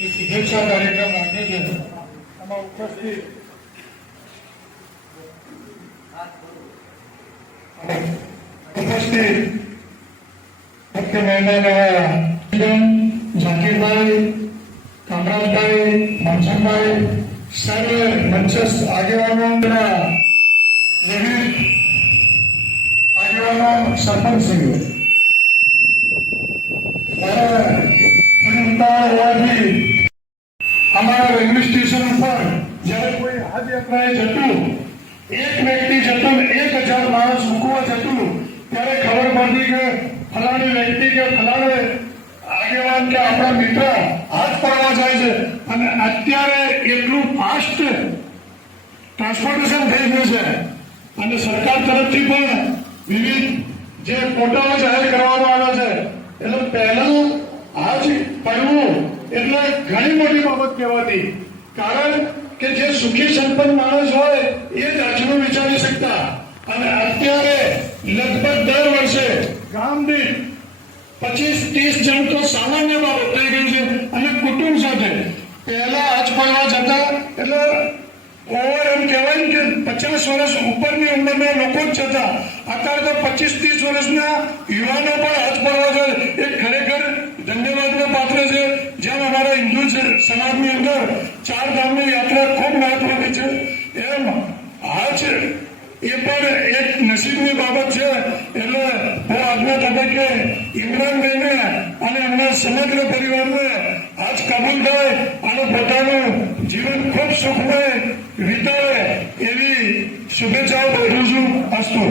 શુભેચ્છા કાર્યક્રમ રાખે છે એમાં ઉપસ્થિત મુખ્ય મહેમાન એવા ઝાકીરભાઈ, કામરાજભાઈ, મનસુખભાઈ, સર્વે મંચસ્થ આગેવાનોના વિવિધ આગેવાનો, સરપંચશ્રીઓ, મારા થોડી ઉતાવળ હોવાથી અમારા રેલવે સ્ટેશન ઉપર જ્યારે કોઈ હાથયાત્રાએ જતું, એક વ્યક્તિ જતો 1000 માણસ મૂકવા જતું, ત્યારે ખબર પડતી કે ફલાણી વ્યક્તિ કે ફલાણે આગેવાન કે આપણા મિત્ર હાથ પડવા જાય છે. અને અત્યારે એટલું ફાસ્ટ ટ્રાન્સપોર્ટેશન થઈ ગયું છે અને સરકાર તરફથી પણ વિવિધ જે પોર્ટલો જાહેર કરવામાં આવ્યા છે. એટલે પહેલું હાજ પડવું એટલે ઘણી મોટી બાબત કહેવાતી, કારણ કે જે સુખી સંપન્ન માણસ હોય એ જ હજનું વિચારી શકતા. અને અત્યારે લગભગ દર વર્ષે ગામ દીઠ 25-30 જણ તો સામાન્ય બાબત થઈ ગઈ છે. અને કુટુંબ સાથે પહેલા હાજ પડવા જતા એટલે ઓવર એમ કહેવાય કે 50 વર્ષ ઉપરની ઉંમરના લોકો જ જતા. અત્યારે તો 25-30 વર્ષના યુવાનો પણ હાથ પડવા જાય. એ ખરેખર ધન્યવાદનો પાત્ર છે. જેમ અમારા હિન્દુ સમાજની અંદર 4 ધામની યાત્રા ખૂબ મહત્વની છે, એમ હાજ એ પણ એક નસીબની બાબત છે. એટલે હું આજના તબક્કે ઇમરાનભાઈને અને એમના સમગ્ર પરિવારને આજ કબૂલ થાય અને પોતાનું જીવન ખૂબ સુખમય વિતાવે એવી શુભેચ્છાઓ પાઠવું છું. અસ્તુ.